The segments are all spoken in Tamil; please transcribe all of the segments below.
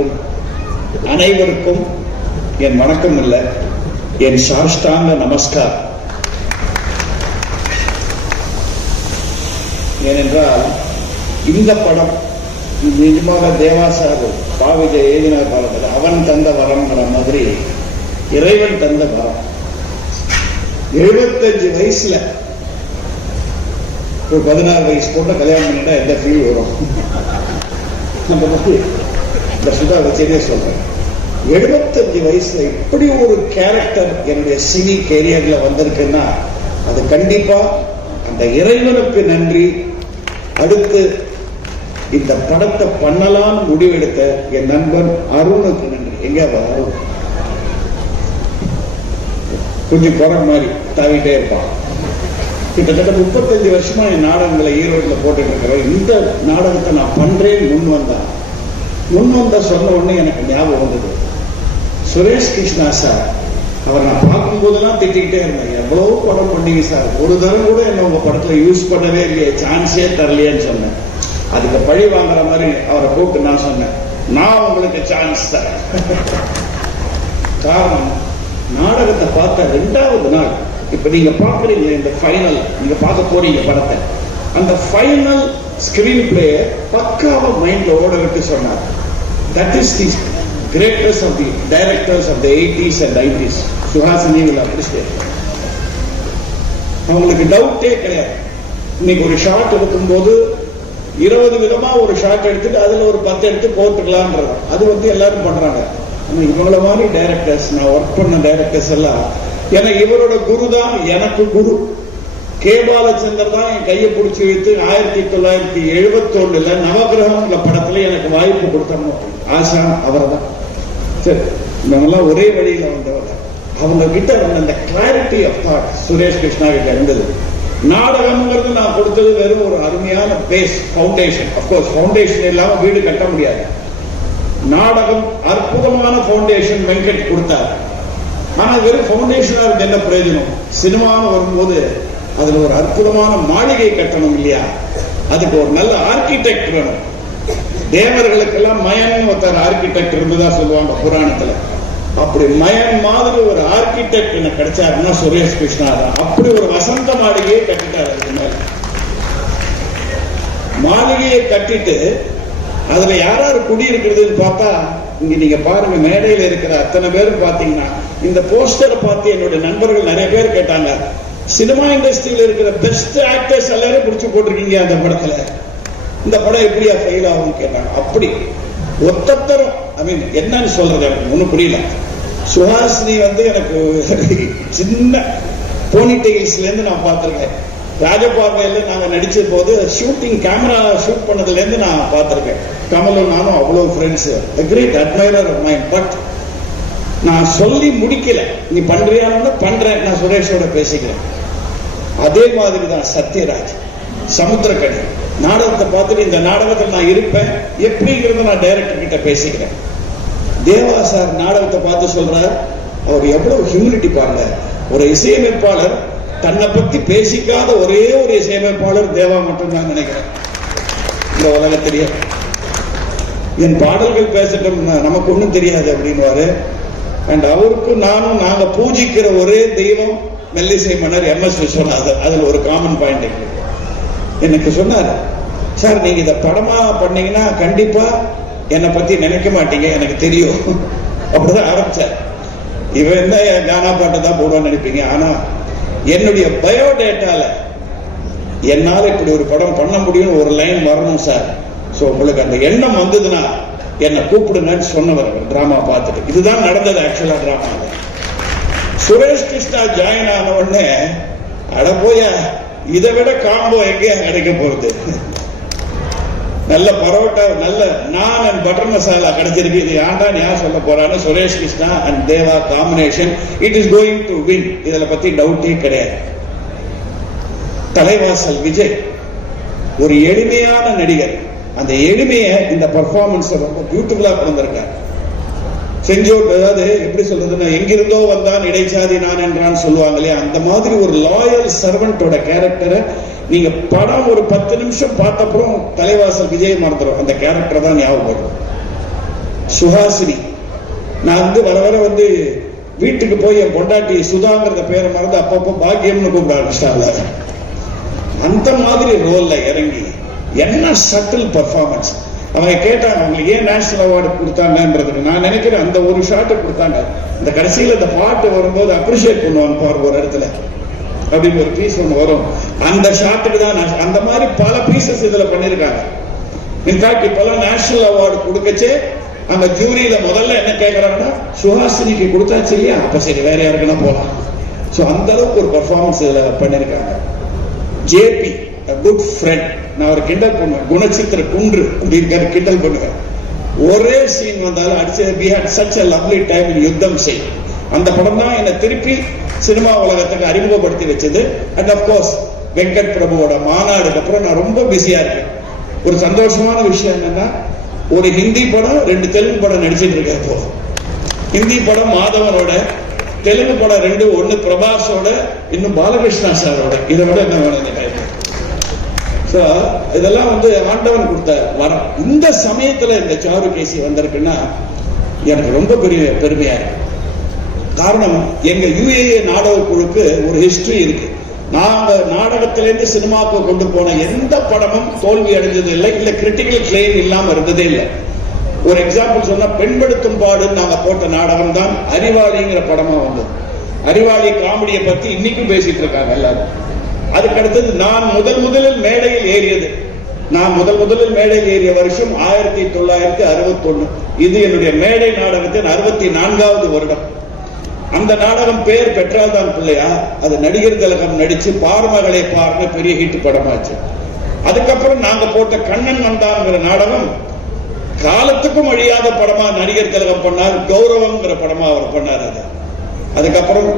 இருக்கும் அனைவருக்கும் என் வணக்கம் இல்ல, என் சாஷ்டாங்க நமஸ்கார். ஏனென்றால் இந்த படம் நிஜமாக தேவாசார் பாவிஜய் எழுதினார் பாருங்கள், அவன் தந்த வரம்ங்கிற மாதிரி இறைவன் தந்த வரம். 75 வயசுல ஒரு 16 வயசு போட்ட கல்யாணம் பண்ணிட்டா எந்த ஃபீல் வரும்? நம்ம பத்தி இந்த சுதா வச்சே சொல்றேன். 75 வயசுல இப்படி ஒரு கேரக்டர் என்னுடைய சினி கேரியர்ல வந்திருக்குன்னா அது கண்டிப்பா அந்த இறைவனுக்கு நன்றி. அடுத்து இந்த படத்தை பண்ணலாம்னு முடிவெடுத்த என் நண்பன் அருணுக்கு நன்றி. எங்க அருண் கொஞ்சம் குறை மாதிரி தாவிட்டே இருப்பான். கிட்டத்தட்ட 35 வருஷமா என் நாடகங்களை ஈரோட்டில் போட்டுட்டு இருக்கிறேன். இந்த நாடகத்தை நான் பண்றேன் முன் வந்த சொன்ன உடனே எனக்கு ஞாபகம் வந்தது சுரேஷ் கிருஷ்ணா சார். அவர் நான் பார்க்கும் போதெல்லாம் திட்டிக்கிட்டே இருந்தேன், எவ்வளவு படம் பண்ணீங்க சார், ஒரு தரம் கூட என்ன உங்க படத்துல யூஸ் பண்ணவே இல்லையே, சான்ஸே தரலையேன்னு சொன்னேன். அதுக்கு பழி வாங்குற மாதிரி அவரை கூப்பிட்டு நான் சொன்னேன், நான் உங்களுக்கு சான்ஸ் தரேன். காரணம், நாடகத்தை பார்த்த 2வது நாள் இப்ப நீங்க பாக்குறீங்க, இந்த ஃபைனல் நீங்க பார்க்க போறீங்க படத்தை, அந்த ஃபைனல் ஸ்கிரீன் பிளே பக்காவா மைண்ட்ல ஓட விட்டு சொன்னார். That is the greatest of the directors of the 80s and 90s. Suhasini will appreciate. அவங்களுக்கு டவுட்டே கிடையாது. இன்னைக்கு ஒரு ஷாட் எடுக்கும்போது 20 விதமா ஒரு ஷாட் எடுத்துட்டு அதுல ஒரு 10 எடுத்து போட்டுக்கலாம்ன்றது, அது எல்லாரும் பண்றாங்க. இவங்கள மாதிரி டைரக்டர்ஸ், நான் ஒர்க் பண்ண டைரக்டர்ஸ் எல்லாம், ஏன்னா இவரோட குரு தான் எனக்கு குரு. கே பாலச்சந்தர் தான் என் கையை பிடிச்சி வைத்து 1971 நவகிரகம்ல படத்துல எனக்கு வாய்ப்பு கொடுத்தாங்க. ஆசா அவரை தான். சரி, இவங்கெல்லாம் ஒரே வழியில வந்தவர். அவங்க கிட்ட அந்த clarity of thought Suresh Krishna கிட்ட இருந்தது. நாடகம்ங்கிறது நான் கொடுத்தது வெறும் ஒரு அருமையான பேஸ், பவுண்டேஷன். அப்கோர்ஸ் பவுண்டேஷன் இல்லாம வீடு கட்ட முடியாது. நாடகம் அற்புதமான பவுண்டேஷன் வெங்கட் கொடுத்தார். ஆனா வெறும் பவுண்டேஷனா இருந்து என்ன பிரயோஜனம்? சினிமான்னு வரும்போது அதுல ஒரு அற்புதமான மாளிகை கட்டணும் இல்லையா? அதுக்கு ஒரு நல்ல ஆர்கிடெக்ட் வேணும். தேவர்களுக்கெல்லாம் மயன் ஒருத்தர் ஆர்கிடெக்ட் இருந்துதான் சொல்லுவாங்க புராணத்துல. அப்படி மயன் மாதிரி ஒரு ஆர்கிடெக்ட் எனக்கு கிடைச்சாருன்னா சுரேஷ் கிருஷ்ணா தான். அப்படி ஒரு வசந்த மாளிகையை கட்டிட்டாரு. அதுக்கு மேல மாளிகையை கட்டிட்டு அதுல யாராரு குடியிருக்கிறதுன்னு பார்த்தா, இங்க நீங்க பாருங்க, மேடையில இருக்கிற அத்தனை பேரும் பாத்தீங்கன்னா, இந்த போஸ்டரை பார்த்து என்னுடைய நண்பர்கள் நிறைய பேர் கேட்டாங்க, சினிமா இண்டஸ்ட்ரியில இருக்கிற பெஸ்ட் ஆக்டர்ஸ் எல்லாரும் பிடிச்சு போட்டிருக்கீங்க அந்த படத்துல, இந்த படம் எப்படியா ஃபெயில் ஆகும் கேட்டாங்க. அப்படி ஒத்தத்தரும், ஐ மீன் என்னன்னு சொல்றது எனக்கு ஒன்னும் புரியல. சுஹாசினி எனக்கு சின்ன போனிடெயில்ஸ்ல இருந்து நான் பார்த்திருக்கேன். ராஜபார்வையில நாங்க நடிச்ச போது ஷூட்டிங் கேமரா ஷூட் பண்ணதுல இருந்து நான் பார்த்திருக்கேன். கமலும் நானும் அவ்வளவு friends, great admirer of mind. But நான் சொல்லி முடிக்கல, நீ பண்றியான்னு பண்றேன், நான் சுரேஷோட பேசிக்கிறேன். அதே மாதிரி தான் சத்யராஜ், சமுத்திரக்கணி நாடகத்தை பார்த்துட்டு இந்த நாடகத்தில் நான் இருப்பேன் எப்படிங்கிறத நான் டைரக்டர் கிட்ட பேசிக்கிறேன். தேவா சார் நாடகத்தை பார்த்து சொல்றார், அவர் எவ்வளவு ஹியூமிலிட்டி பாருங்க. ஒரு இசையமைப்பாளர் தன்னை பத்தி பேசிக்காத ஒரே ஒரு இசையமைப்பாளர் தேவா மட்டும் தான் நினைக்கிறேன் இந்த உலகத்திலேயே. என் பாடல்கள் பேசட்டும், நமக்கு ஒண்ணும் தெரியாது அப்படின்வாரு. அண்ட் அவருக்கும் நானும் நாங்க பூஜிக்கிற ஒரே தெய்வம் மெல்லிசை மன்னர் MS விஸ்வநாதர். அதுல ஒரு காமன் பாயிண்ட் எனக்கு சொன்னார், சார் நீங்க இதை படமா பண்ணீங்கன்னா கண்டிப்பா என்னை பத்தி நினைக்க மாட்டீங்க, எனக்கு தெரியும். அப்படிதான் ஆரம்பிச்சார். இவன் என்ன கானா பாட்டை தான் போடுவான்னு நினைப்பீங்க, ஆனா என்னுடைய பயோடேட்டால என்னால இப்படி ஒரு படம் பண்ண முடியும் ஒரு லைன் வரணும் சார். சோ உங்களுக்கு அந்த எண்ணம் வந்ததுன்னா என்னை கூப்பிடுங்கன்னு சொன்னவர் டிராமா பார்த்துட்டு. இதுதான் நடந்தது ஆக்சுவலா டிராமா. சுரேஷ் கிருஷ்ணா ஜாயின் ஆன உடனே அட போய இதை விட காம்போ எங்கே கிடைக்க போறது, நல்ல பரோட்டா, நல்ல நான் அண்ட் பட்டர் மசாலா கிடைச்சிருக்கு. இது யார் சொல்ல போறான்னு Suresh Krishna and Deva combination, it is going to win. இதுல பத்தி டவுட்டே கிடையாது. தலைவாசல் விஜய் ஒரு எளிமையான நடிகர். அந்த எளிமையை இந்த பர்ஃபார்மன்ஸ் ரொம்ப பியூட்டிஃபுல்லா கொண்டிருக்கார். செஞ்சோட், அதாவது எப்படி சொல்றதுன்னா, எங்கிருந்தோ வந்தான் இடைச்சாதி நான் என்றான்னு சொல்லுவாங்க இல்லையா, அந்த மாதிரி ஒரு லாயல் சர்வெண்டோட கேரக்டரை நீங்க படம் ஒரு 10 நிமிஷம் பார்த்தப்பறம் தலைவாசல் விஜய் மறந்துடும், அந்த கேரக்டர் தான் ஞாபகம். சுஹாசினி. நான் வந்து வர வர வந்து வீட்டுக்கு போய் என் பொண்டாட்டி சுதாங்கிறத பேரை மறந்து அப்பப்போ பாக்கியம்னு கூப்பிட ஆரம்பிச்சிட்டாங்க. அந்த மாதிரி ரோல்ல இறங்கி என்ன சட்டில் பர்ஃபார்மன்ஸ். அவங்க கேட்டாங்க உங்களுக்கு ஏன் நேஷனல் அவார்டு கொடுத்தாங்கன்றதுக்கு. நான் நினைக்கிறேன் அந்த ஒரு ஷாட்டை கொடுத்தாங்க. இந்த கடைசியில் இந்த பாட்டு வரும்போது அப்ரிஷியேட் பண்ணுவாங்க பாருங்க ஒரு இடத்துல அப்படின்னு ஒரு பீஸ் ஒன்று வரும். அந்த ஷாட்டுக்கு தான் அந்த மாதிரி பல பீசஸ் இதுல பண்ணிருக்காங்க. இன்ஃபேக்ட் இப்பெல்லாம் நேஷனல் அவார்டு கொடுக்கச்சே அந்த ஜூரியில முதல்ல என்ன கேட்கறாங்கன்னா சுஹாசினிக்கு கொடுத்தாச்சு இல்லையா, அப்ப சரி வேற யாருக்குன்னா போலாம். ஸோ அந்த அளவுக்கு ஒரு பர்ஃபார்மன்ஸ் இதுல பண்ணிருக்காங்க. ஜேபி குட் ஃப்ரெண்ட், நான் ஒரு கிண்டல் பண்ணுவேன், குணச்சித்திர குன்று அப்படின்னு கிண்டல் பண்ணுவேன். ஒரே சீன் வந்தாலும் அடிச்சு we had such a lovely time in யுத்தம் செய். அந்த படம் தான் என்னை திருப்பி சினிமா உலகத்துக்கு அறிமுகப்படுத்தி வச்சது. அண்ட் அப்கோர்ஸ் வெங்கட் பிரபுவோட மாநாடுக்கு அப்புறம் நான் ரொம்ப பிஸியா இருக்கேன். ஒரு சந்தோஷமான விஷயம் என்னன்னா ஒரு ஹிந்தி படம் 2 தெலுங்கு படம் நடிச்சிட்டு இருக்கேன். இப்போ ஹிந்தி படம் மாதவனோட, தெலுங்கு படம் 2, ஒன்னு பிரபாஸோட, இன்னும் பாலகிருஷ்ணா சாரோட. இதை விட என்ன வேணும் இந்த டைம். ஸோ இதெல்லாம் வந்து ஆண்டவன் கொடுத்த வரம். இந்த சமயத்துல இந்த சாருகேசி வந்திருக்குன்னா எனக்கு ரொம்ப பெரிய பெருமையா இருக்கு. காரணம் எங்க UAA நாடக குழுக்கு ஒரு ஹிஸ்டரி இருக்கு. நாங்க நாடகத்திலிருந்து சினிமாவுக்கு கொண்டு போன எந்த படமும் தோல்வி அடைஞ்சது இல்லை, இல்ல கிரிட்டிக்கல் கிளைம் இல்லாம இருந்ததே இல்லை. ஒரு எக்ஸாம்பிள் சொன்னா பெண்படுத்தும் பாடுன்னு நாங்க போட்ட நாடகம் தான் அறிவாளிங்கிற படமா வந்தது. அறிவாளி காமெடியை பத்தி இன்னைக்கும் பேசிட்டு இருக்காங்க எல்லாரும். அதுக்கு அடுத்தது நான் முதலில் மேடையில் ஏறியது. நான் முதலில் மேடையில் ஏறிய வருஷம் 1961. இது என்னுடைய மேடை நாடகத்தின் 64வது வருடம். அந்த நாடகம் பேர் பெற்றால்தான் பிள்ளையா, அது நடிகர் திலகம் நடிச்சு பார்மகளை பார்க்க பெரிய ஹிட் படமாச்சு. அதுக்கப்புறம் நாங்க போட்ட கண்ணன் வந்தான்ங்கிற நாடகம் காலத்துக்கும் அழியாத படமா நடிகர் திலகம் பண்ணார். கௌரவம்ங்கிற படமா அவர் பண்ணார். அதுக்கப்புறம்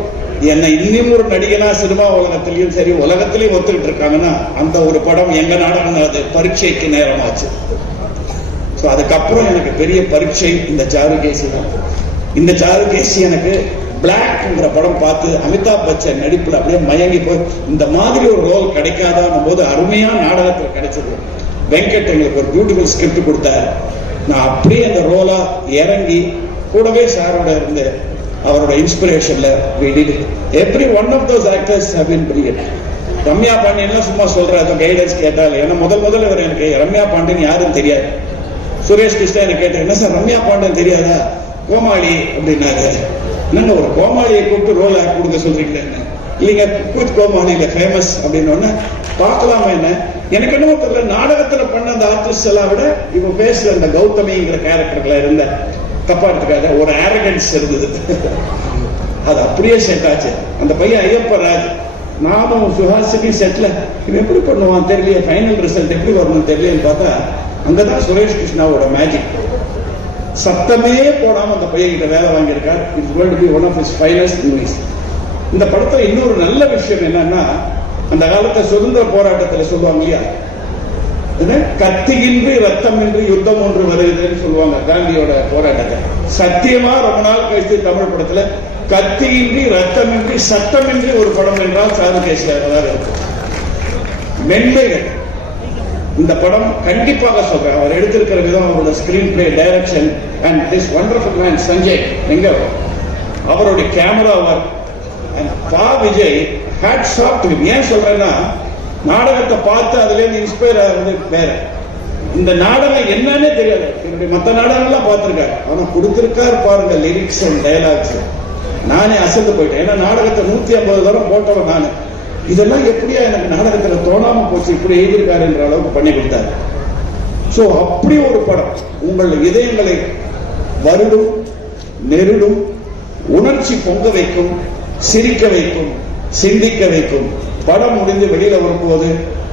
என்னை இன்னும் ஒரு நடிகனா சினிமா உலகத்திலையும் சரி உலகத்திலையும் ஒத்துக்கிட்டு இருக்காங்கன்னா அந்த ஒரு படம் எங்க நாடகம். அது பரீட்சைக்கு நேரமாச்சு. அதுக்கப்புறம் எனக்கு பெரிய பரீட்சை இந்த சாருகேசி தான். இந்த சாருகேசி எனக்கு பிளாக்ங்கிற படம் பார்த்து அமிதாப் பச்சன் நடிப்புல அப்படியே மயங்கி போய் இந்த மாதிரி ஒரு ரோல் கிடைக்காதான்னு போது அருமையா நாடகத்தில் கிடைச்சது. வெங்கட் எங்களுக்கு ஒரு பியூட்டிஃபுல் ஸ்கிரிப்ட் கொடுத்தாரு. நான் அப்படியே அந்த ரோலா இறங்கி கூடவே சாரோட இருந்து அவரோட இன்ஸ்பிரேஷன்ல every one of those actors have been brilliant. Ramya Pandian சும்மா சொல்றாரு கைடன்ஸ் கேட்டால். ஏன்னா முதல்ல இவர் எனக்கு ரம்யா பாண்டியன் யாரும் தெரியாது. சுரேஷ் கிருஷ்ணா எனக்கு கேட்டேன், என்ன சார் ரம்யா பாண்டியன் தெரியாதா, கோமாளி அப்படின்னாரு. என்னங்க ஒரு கோமாளியை கூப்பிட்டு ரோல் ஆக்ட் கொடுக்க சொல்றீங்களே? இல்லைங்க குக் கோமாளியில ஃபேமஸ் அப்படின்னு பார்க்கலாமா என்ன. எனக்கு என்னமோ தெரியல, நாடகத்துல பண்ண அந்த ஆர்டிஸ்ட் எல்லாம் விட இவங்க பேசுற அந்த கௌதமிங்கிற கேரக்டர்ல இருந்த தப்பா எடுத்துக்காத ஒரு ஆரகன்ஸ் இருந்தது. அது அப்படியே செட் ஆச்சு. அந்த பையன் ஐயப்பராஜ், நானும் சுஹாசினி செட்ல இவன் எப்படி பண்ணுவான் தெரியலையே, ஃபைனல் ரிசல்ட் எப்படி வரணும்னு தெரியலன்னு பார்த்தா அங்கதான் சுரேஷ் கிருஷ்ணாவோட மேஜிக். சத்தமே போடாம அந்த பையன் கிட்ட வேலை வாங்கியிருக்கார். It's going to be one of his finest movies. இந்த படத்துல இன்னொரு நல்ல விஷயம் என்னன்னா, அந்த காலத்தை சுதந்திர போராட்டத்தில் சொல்லுவாங்க இல்லையா, கத்தியின்றி ரத்தமின்றி யுத்தம் ஒன்று வருதுன்னு சொல்லுவாங்க காந்தியோட போராட்டத்தை. சத்தியமா ரொம்ப நாள் கழித்து தமிழ் படத்துல கத்தியின்றி ரத்தமின்றி சட்டமின்றி ஒரு படம் என்றால் சாருகேசி இருக்கும். மென்மைகள் இந்த படம் கண்டிப்பாக சொல்றேன். அவர் எடுத்திருக்கிற விதம், அவரோட screenplay, direction and this wonderful man Sanjay எங்க அவருடைய camera work and Pa Vijay hats off to him. ஏன் சொல்றேன்னா, நாடகத்தை பார்த்து அதுல இருந்து இன்ஸ்பயர் ஆகுது வேற. இந்த நாடகம் என்னன்னே தெரியாது. என்னுடைய மற்ற நாடகங்கள்லாம் பார்த்திருக்காரு, ஆனா கொடுத்திருக்காரு பாருங்க லிரிக்ஸ் அண்ட் டயலாக்ஸ். நானே அசந்து போயிட்டேன். ஏன்னா நாடகத்தை 150 தரம் போட்டவன் நானு. இதெல்லாம் எப்படியா எனக்கு நாடகத்துல தோணாம போச்சு, இப்படி எழுதியிருக்காரு என்ற அளவுக்கு பண்ணி கொடுத்தாரு. சோ அப்படி ஒரு படம் உங்கள் இதயங்களை வருடும், நெருடும், உணர்ச்சி பொங்க வைக்கும், சிரிக்க வைக்கும், சிந்திக்க வைக்கும். படம் முடிந்து வெளியில வரும்போது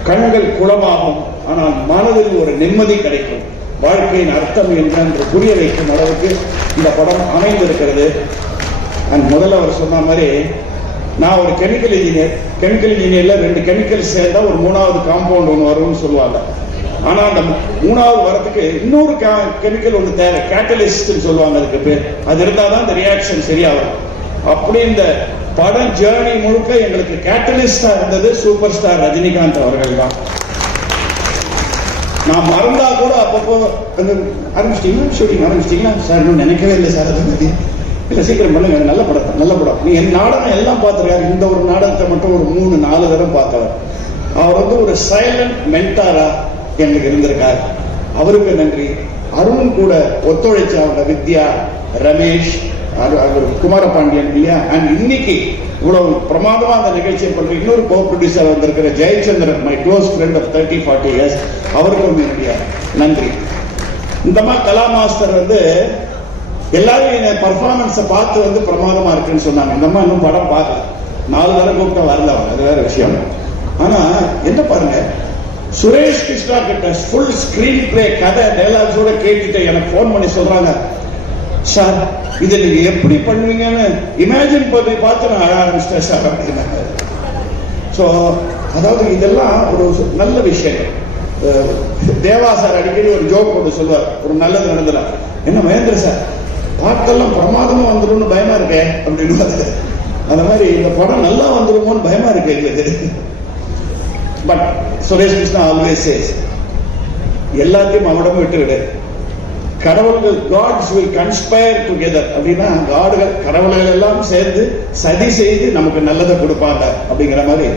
கண்கள் குளமாகும், ஆனால் மனதில் ஒரு நிம்மதி கிடைக்கும். வாழ்க்கையின் அர்த்தம் என்று புரிய வைக்கும் அளவுக்கு இந்த படம் அமைந்திருக்கிறது. முதல்ல அவர் சொன்ன மாதிரி, நான் ஒரு கெமிக்கல் இன்ஜினியர். கெமிக்கல் இன்ஜினியர்ல 2 கெமிக்கல் சேர்ந்தா ஒரு 3வது காம்பவுண்ட் ஒன்று வரும்னு சொல்லுவாங்க. ஆனா அந்த 3வது வரத்துக்கு இன்னொரு கெமிக்கல் ஒன்று தேவை, கேட்டலிஸ்ட் சொல்லுவாங்க அதுக்கு பேர். அது இருந்தாதான் இந்த ரியாக்ஷன் சரியாகும். அப்படி இந்த படம் ஜேர்னி முழுக்க எங்களுக்கு கேட்டலிஸ்டா இருந்தது சூப்பர் ஸ்டார் ரஜினிகாந்த் அவர்கள் தான். நான் மறந்தா கூட அப்பப்போ ஆரம்பிச்சிட்டீங்களா ஷூட்டிங் ஆரம்பிச்சிட்டீங்களா சார்? இன்னும் நினைக்கவே இல்லை சார். அதை பத்தி இல்ல, சீக்கிரம் பண்ணுங்க, நல்ல படம் நல்ல படம். நீ என் நாடகம் எல்லாம் பார்த்துருக்காரு. இந்த ஒரு நாடகத்தை மட்டும் ஒரு 3-4 தடவை பார்த்தவர். அவர் வந்து ஒரு சைலண்ட் மென்டாரா எங்களுக்கு இருந்திருக்காரு. அவருக்கு நன்றி. அருண் கூட ஒத்துழைச்ச அவங்க வித்யா, ரமேஷ், குமாரபாண்டியன் இல்லையா, அண்ட் இன்னைக்கு இவ்வளவு பிரமாதமா அந்த நிகழ்ச்சியை பண்ற இன்னொரு கோ ப்ரொடியூசர் வந்திருக்கிற Jayachandran, my close friend of 30-40 years, அவருக்கும் என்னுடைய நன்றி. இந்த மாதிரி கலா மாஸ்டர் வந்து எல்லாரும் என் பர்ஃபார்மன்ஸை பார்த்து வந்து பிரமாதமா இருக்குன்னு சொன்னாங்க. இந்த மாதிரி இன்னும் படம் பார்க்கல, 4 தடவை கூப்பிட்டா வரல, அது வேற விஷயம். ஆனா என்ன பாருங்க, சுரேஷ் கிருஷ்ணா கிட்ட ஃபுல் ஸ்கிரீன் பிளே கதை டைலாக்ஸோட கேட்டுட்டு எனக்கு போன் பண்ணி சொல்றாங்க, சார் இதை நீங்க எப்படி பண்ணுவீங்கன்னு இமேஜின் பண்ணி பார்த்து நான் அழ ஆரம்பிச்சிட்டேன் சார் அப்படின்னாங்க. ஸோ அதாவது இதெல்லாம் ஒரு நல்ல விஷயம். தேவா சார் அடிக்கடி ஒரு ஜோக் போட்டு சொல்லுவார், ஒரு நல்லது நடந்தல, என்ன மகேந்திர சார் பாட்டெல்லாம் பிரமாதமா வந்துடும் பயமா இருக்கேன் அப்படின்னு. அந்த மாதிரி இந்த படம் நல்லா வந்துருமோன்னு பயமா இருக்கு எங்களுக்கு. But Suresh Krishna always says, எல்லாத்தையும் அவனிடம் விட்டுவிடு. கடவுள்கள் காட்ஸ் வில் கன்ஸ்பயர் டுகெதர் அப்படின்னா, காடுகள் கடவுள்கள் எல்லாம் சேர்ந்து சதி செய்து நமக்கு நல்லதை கொடுப்பாங்க அப்படிங்கிற மாதிரி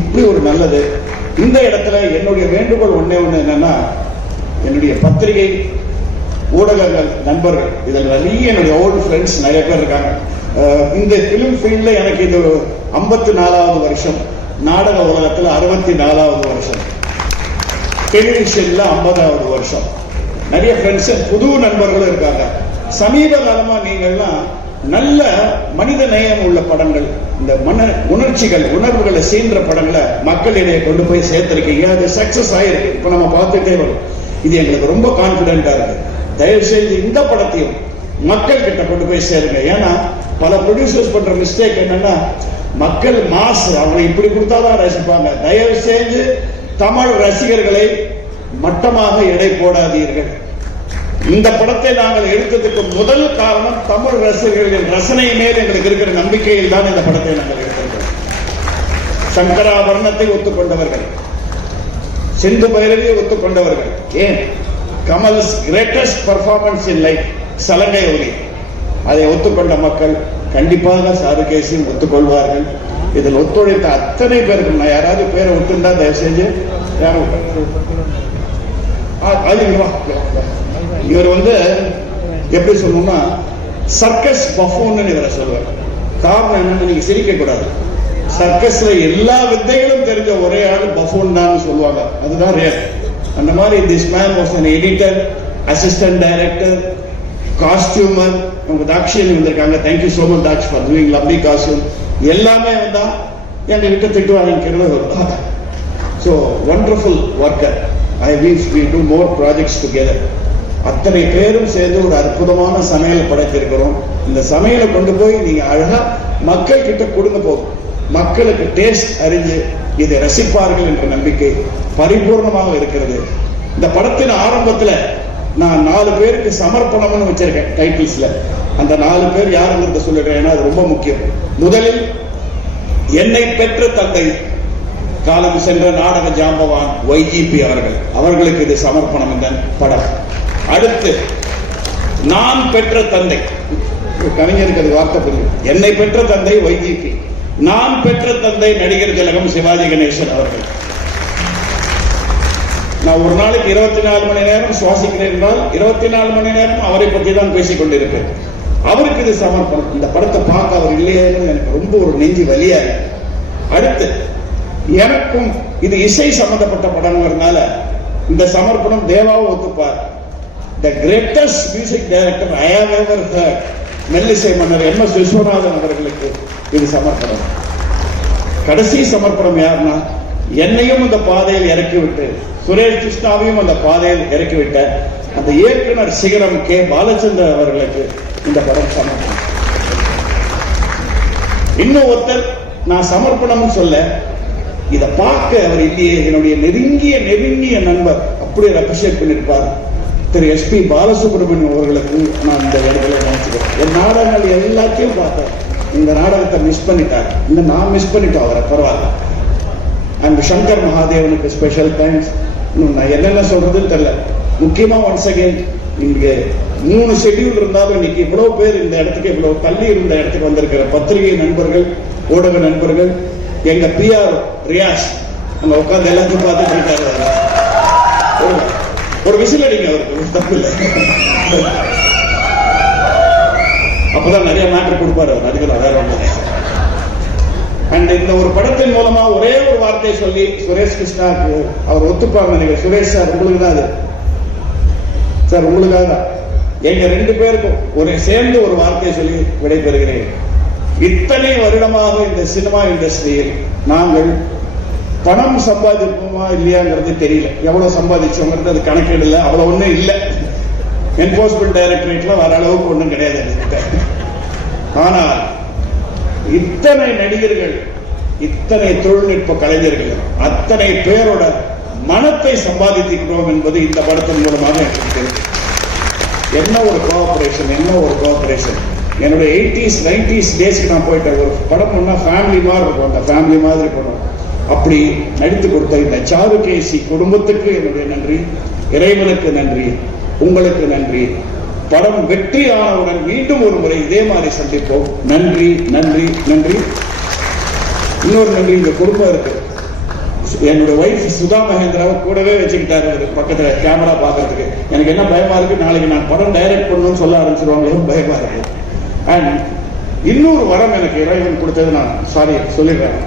இப்படி ஒரு நல்லது. இந்த இடத்துல என்னுடைய வேண்டுகோள் ஒன்னே ஒண்ணு என்னன்னா, என்னுடைய பத்திரிகை ஊடகங்கள் நண்பர்கள், இதில் நிறைய என்னுடைய ஓல்டு ஃப்ரெண்ட்ஸ் நிறைய பேர் இருக்காங்க. இந்த பிலிம் ஃபீல்ட்ல எனக்கு இது 54வது வருஷம், நாடக உலகத்தில் 64வது வருஷம், டெலிவிஷன்ல 50வது வருஷம். நிறைய ஃப்ரெண்ட்ஸ் புது நண்பர்களும் இருக்காங்க. சமீப காலமா நீங்கள்லாம் நல்ல மனித நேயம் உள்ள படங்கள், இந்த உணர்ச்சிகள் உணர்வுகளை சீன்ற படங்களை மக்களிடையே கொண்டு போய் சேர்த்திருக்கீங்க. அது சக்சஸ் ஆயிருக்கு. இப்ப நம்ம பார்த்துட்டே வரும். இது எங்களுக்கு ரொம்ப கான்பிடென்டா இருக்கு. தயவு செய்து இந்த படத்தையும் மக்கள் கிட்ட கொண்டு போய் சேருங்க. ஏன்னா பல ப்ரொடியூசர்ஸ் பண்ற மிஸ்டேக் என்னன்னா, மக்கள் மாஸ் அவங்க இப்படி கொடுத்தாதான் ரசிப்பாங்க. தயவு செய்து தமிழ் ரசிகர்களை மட்டமாக எடை போடாதீர்கள். இந்த படத்தை நாங்கள் எடுத்ததுக்கு முதல் காரணம் தமிழ் ரசிகர்களின் ரசனை மேல் எங்களுக்கு இருக்கிற நம்பிக்கையில் தான் இந்த படத்தை நாங்கள் எடுத்திருக்கிறோம். சங்கராபரணத்தை ஒத்துக்கொண்டவர்கள், சிந்து பைரவியை ஒத்துக்கொண்டவர்கள், ஏன் Kamal's greatest performance in life சலங்கை ஒலி, அதை ஒத்துக்கொண்ட மக்கள் கண்டிப்பாக சாருகேசியும் ஒத்துக்கொள்வார்கள். இதில் ஒத்துழைத்த அத்தனை பேருக்கு நான் யாராவது பேரை விட்டுண்டா தயவு செஞ்சு யாரும் இவர் வந்து எப்படி சொல்லணும்னா சர்க்கஸ் பஃபூன்னு இவரை சொல்லுவார். காரணம் என்னன்னு நீங்க சிரிக்க கூடாது. சர்க்கஸ்ல எல்லா வித்தைகளும் தெரிஞ்ச ஒரே ஆள் பஃபூன் தான் சொல்லுவாங்க. அதுதான் ரேர். அந்த மாதிரி this man was an editor, assistant director, costumer. உங்க தாக்ஷியன் வந்திருக்காங்க. Thank you so much Daksh for doing lovely costume. எல்லாமே வந்தா எங்ககிட்ட திட்டு வாங்கிக்கிறது. So wonderful worker. I wish we do more projects together. அத்தனை பேரும் சேர்ந்து ஒரு அற்புதமான சமையல் படைத்திருக்கிறோம். இந்த சமையலை கொண்டு போய் நீங்க அழகா மக்கள் கிட்ட கொடுங்க போகும். மக்களுக்கு டேஸ்ட் அறிஞ்சு இதை ரசிப்பார்கள் என்ற நம்பிக்கை பரிபூர்ணமாக இருக்கிறது. இந்த படத்தின் ஆரம்பத்துல நான் 4 பேருக்கு சமர்ப்பணம்னு வச்சிருக்கேன் டைட்டில்ஸ்ல. அந்த 4 பேர் யாருங்கிறத சொல்லிடுறேன், ஏன்னா அது ரொம்ப முக்கியம். முதலில் என்னை பெற்ற தந்தை, காலம் சென்ற நாடக ஜாம்பவான் YGP அவர்களுக்கு இது சமர்ப்பணம் இந்த படம். அடுத்து நான் பெற்ற தந்தை, கவிஞருக்கு அது வார்த்தை புரியும். என்னை பெற்ற தந்தை YGP, நான் பெற்ற தந்தை நடிகர் திலகம் சிவாஜி கணேசன் அவர்கள். நான் ஒரு நாளைக்கு 24 மணி நேரம் சுவாசிக்கிறேன் என்றால் 24 மணி நேரம் அவரை பற்றி தான் பேசிக் கொண்டிருப்பேன். அவருக்கு இது சமர்ப்பணம். இந்த படத்தை பார்க்க அவர் இல்லையேன்னு எனக்கு ரொம்ப ஒரு நெஞ்சு வலியா இருக்கு. அடுத்து எனக்கும் இது இசை சம்பந்தப்பட்ட படம்ங்கிறதுனால இந்த சமர்ப்பணம் தேவாவும் ஒத்துப்பார். The greatest music director I have ever heard, மெல்லிசை மன்னர் MS விஸ்வநாதன் அவர்களுக்கு இது சமர்ப்பணம். கடைசி சமர்ப்பணம் யாருன்னா, என்னையும் அந்த பாதையில் இறக்கிவிட்டு சுரேஷ் கிருஷ்ணாவையும் அந்த பாதையில் இறக்கிவிட்ட அந்த இயக்குனர் சிகரம் K. பாலச்சந்தர் அவர்களுக்கு இந்த படம் சமர்ப்பணம். இன்னும் ஒருத்தர் நான் சமர்ப்பணம் சொல்ல, இதை பார்க்க அவர் இல்லையே, என்னுடைய நெருங்கிய நண்பர் அப்படி அப்ரிஷியேட் பண்ணிருப்பார் திரு SP பாலசுப்ரமணியம் அவர்களுக்கு நான் இந்த இடத்துல நினைச்சுக்கிறேன். என் நாடகங்கள் எல்லாத்தையும் பார்த்தேன், இந்த நாடகத்தை மிஸ் பண்ணிட்டார். இல்ல நான் மிஸ் பண்ணிட்டோம் அவரை, பரவாயில்ல. அண்ட் சங்கர் மகாதேவனுக்கு ஸ்பெஷல் தேங்க்ஸ். நான் என்னென்ன சொல்றதுன்னு தெரியல. முக்கியமா ஒன்ஸ் அகைன் இங்க 3 ஷெட்யூல் இருந்தாலும் இன்னைக்கு இவ்வளவு பேர் இந்த இடத்துக்கு, இவ்வளவு தள்ளி இருந்த இடத்துக்கு வந்திருக்கிற பத்திரிகை நண்பர்கள், ஊடக நண்பர்கள், எங்க PR ரியாஸ் அங்க உட்கார்ந்து எல்லாத்தையும் பார்த்துட்டு இருக்காரு. ஒரு விசில் அடிங்க, அவருக்கு தப்பு இல்லை. அப்பதான் நிறைய மேட்டர் கொடுப்பாரு அவர், அதுக்கு வேற ஒண்ணு. அண்ட் இந்த ஒரு படத்தின் மூலமா ஒரே ஒரு வார்த்தையை சொல்லி சுரேஷ் கிருஷ்ணாக்கு அவர் ஒத்துப்பாங்க நினைக்கிறேன். சுரேஷ் சார், உங்களுக்கு தான் அது சார், உங்களுக்காக தான். எங்க 2 பேருக்கும் ஒரு சேர்ந்து ஒரு வார்த்தையை சொல்லி விடைபெறுகிறேன். இத்தனை வருடமாக இந்த சினிமா இண்டஸ்ட்ரியில் நாங்கள் பணம் சம்பாதிப்போமா இல்லையாங்கிறது தெரியல. எவ்வளவு சம்பாதிச்சோங்கிறது அது கணக்கீடு இல்லை, அவ்வளவு ஒண்ணும் இல்லை. என்போர்ஸ்மெண்ட் டைரக்டரேட்ல வர அளவுக்கு ஒண்ணும் கிடையாது. ஆனால் இத்தனை நடிகர்கள், இத்தனை தொழில்நுட்ப கலைஞர்கள், அத்தனை பேரோட மனத்தை சம்பாதித்திருக்கிறோம் என்பது இந்த படத்தின் மூலமாக எனக்கு தெரியும். என்ன ஒரு கோஆபரேஷன், என்ன ஒரு கோஆபரேஷன். என்னுடைய 80s 90s டேஸ்க்கு நான் போயிட்டேன். ஒரு படம் ஒன்னா ஃபேமிலி மாதிரி இருக்கும், அந்த ஃபேமிலி மாதிரி படம். அப்படி நடித்து கொடுத்த இந்த சாருகேசி குடும்பத்துக்கு என்னுடைய நன்றி, இறைவனுக்கு நன்றி, உங்களுக்கு நன்றி. படம் வெற்றி ஆனவுடன் மீண்டும் ஒரு முறை இதே மாதிரி சந்திப்போம். நன்றி, நன்றி, நன்றி. இன்னொரு நன்றி இந்த குடும்பம் இருக்கு. என்னோட வைஃப் சுதா மகேந்திராவை கூடவே வச்சுக்கிட்டாரு பக்கத்துல கேமரா பாக்குறதுக்கு. எனக்கு என்ன பயமா இருக்கு, நாளைக்கு நான் படம் டைரக்ட் பண்ணணும்னு சொல்ல ஆரம்பிச்சிருவாங்களோ பயமா இருக்கு. அண்ட் இன்னொரு வரம் எனக்கு இறைவன் கொடுத்தது, நான் சாரி சொல்லிடுறேன்.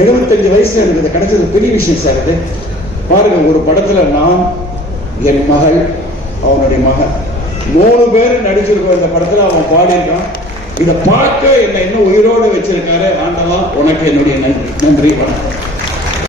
75 வயசுல எனக்கு இது கிடைச்சது பெரிய விஷயம் சார். இது பாருங்க, ஒரு படத்துல நான், என் மகள், அவனுடைய மகன் 3 பேர் நடிச்சிருக்கோம் இந்த படத்துல. அவன் பாடியிருக்கான். இதை பார்க்க என்னை இன்னும் உயிரோடு வச்சிருக்காரு. ஆண்டவா, உனக்கு என்னுடைய நன்றி. நன்றி, வணக்கம்.